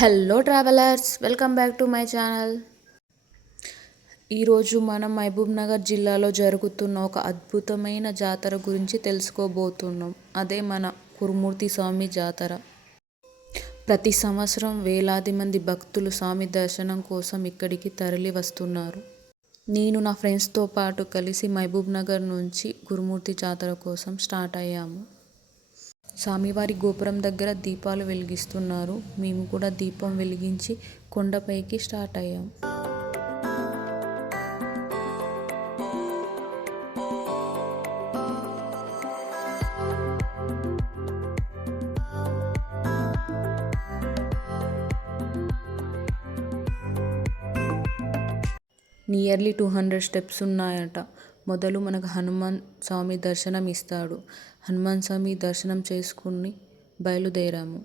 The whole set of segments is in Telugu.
Hello travellers, welcome back to my channel. ఈరోజు మనం మహబూబ్ నగర్ జిల్లాలో జరుగుతున్న ఒక అద్భుతమైన జాతర గురించి తెలుసుకోబోతున్నాం. అదే మన కురుమూర్తి స్వామి జాతర. ప్రతి సంవత్సరం వేలాది మంది భక్తులు స్వామి దర్శనం కోసం ఇక్కడికి తరలి వస్తున్నారు. నేను నా ఫ్రెండ్స్తో పాటు కలిసి మహబూబ్ నగర్ నుంచి కురుమూర్తి జాతర కోసం స్టార్ట్ అయ్యాము. స్వామివారి గోపురం దగ్గర దీపాలు వెలిగిస్తున్నారు. మేము కూడా దీపం వెలిగించి కొండపైకి స్టార్ట్ అయ్యాం. నియర్లీ 200 స్టెప్స్ ఉన్నాయట. మొదలు మనకు హనుమాన్ స్వామి దర్శనం ఇస్తాడు. హనుమాన్ స్వామి దర్శనం చేసుకుని బయలుదేరాము.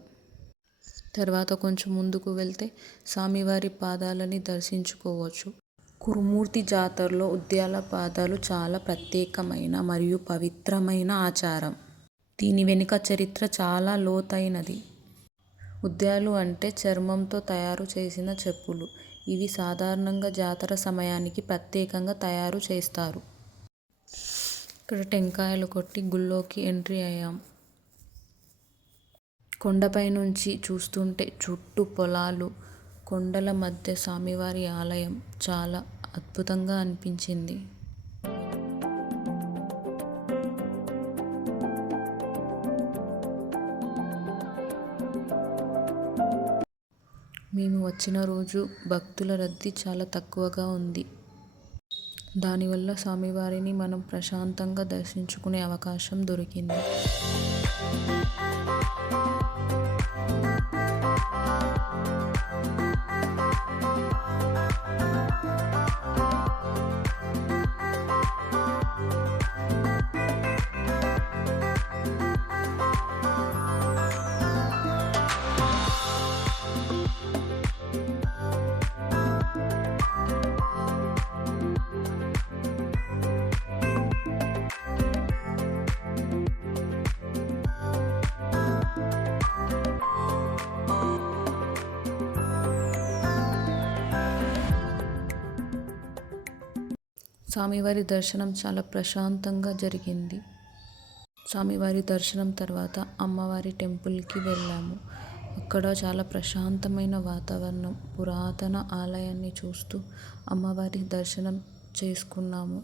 తర్వాత కొంచెం ముందుకు వెళ్తే స్వామివారి పాదాలని దర్శించుకోవచ్చు. కురుమూర్తి జాతరలో ఉద్యాల పాదాలు చాలా ప్రత్యేకమైన మరియు పవిత్రమైన ఆచారం. దీని వెనుక చరిత్ర చాలా లోతైనది. ఉద్యాలు అంటే చర్మంతో తయారు చేసిన చెప్పులు. ఇవి సాధారణంగా జాతర సమయానికి ప్రత్యేకంగా తయారు చేస్తారు. ఇక్కడ టెంకాయలు కొట్టి గుళ్ళోకి ఎంట్రీ అయ్యాం. కొండపై నుంచి చూస్తుంటే చుట్టూ పొలాలు, కొండల మధ్య స్వామివారి ఆలయం చాలా అద్భుతంగా అనిపించింది. మేము వచ్చిన రోజు భక్తుల రద్దీ చాలా తక్కువగా ఉంది. దానివల్ల స్వామివారిని మనం ప్రశాంతంగా దర్శించుకునే అవకాశం దొరికింది. స్వామివారి దర్శనం చాలా ప్రశాంతంగా జరిగింది. స్వామివారి దర్శనం తర్వాత అమ్మవారి టెంపుల్కి వెళ్ళాము. అక్కడ చాలా ప్రశాంతమైన వాతావరణం. పురాతన ఆలయాన్ని చూస్తూ అమ్మవారి దర్శనం చేసుకున్నాము.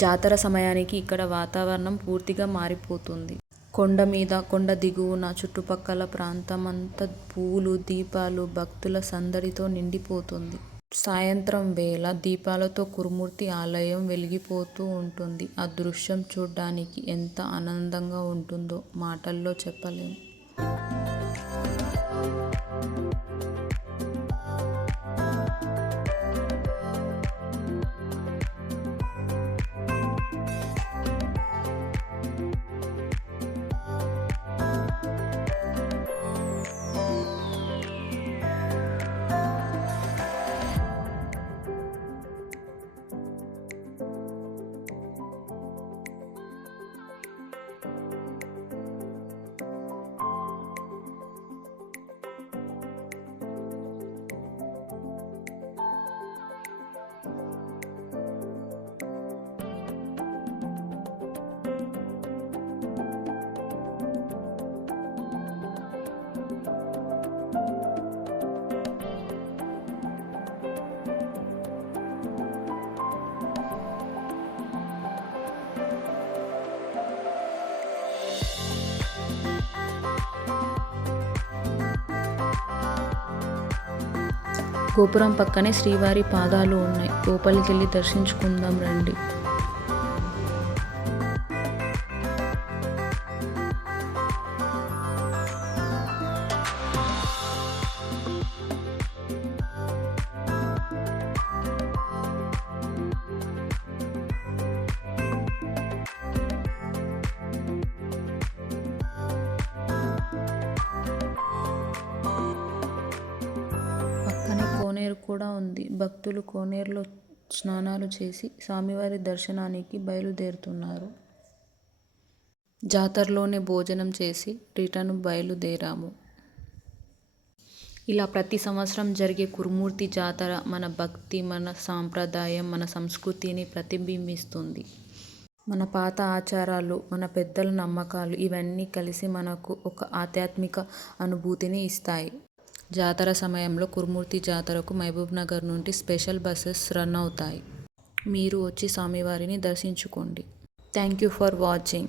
జాతర సమయానికి ఇక్కడ వాతావరణం పూర్తిగా మారిపోతుంది. కొండ మీద, కొండ దిగువన చుట్టుపక్కల ప్రాంతమంతా పూలు, దీపాలు, భక్తుల సందడితో నిండిపోతుంది. సాయంత్రం వేళ దీపాలతో కురుమూర్తి ఆలయం వెలిగిపోతూ ఉంటుంది. ఆ దృశ్యం చూడ్డానికి ఎంత ఆనందంగా ఉంటుందో మాటల్లో చెప్పలేం. గోపురం పక్కనే శ్రీవారి పాదాలు ఉన్నాయి. లోపలికెళ్ళి దర్శించుకుందాం రండి. పక్కనే కోనేరు కూడా ఉంది. భక్తులు కోనేరులో స్నానాలు చేసి స్వామివారి దర్శనానికి బయలుదేరుతున్నారు. జాతరలోనే భోజనం చేసి రిటర్న్ బయలుదేరాము. ఇలా ప్రతి సంవత్సరం జరిగే కురుమూర్తి జాతర మన భక్తి, మన సాంప్రదాయం, మన సంస్కృతిని ప్రతిబింబిస్తుంది. మన పాత ఆచారాలు, మన పెద్దల నమ్మకాలు ఇవన్నీ కలిసి మనకు ఒక ఆధ్యాత్మిక అనుభూతిని ఇస్తాయి. జాతర సమయంలో కురుమూర్తి జాతరకు మహబూబ్నగర్ నుండి స్పెషల్ బస్సెస్ రన్ అవుతాయి. మీరు వచ్చి స్వామివారిని దర్శించుకోండి. Thank you for watching.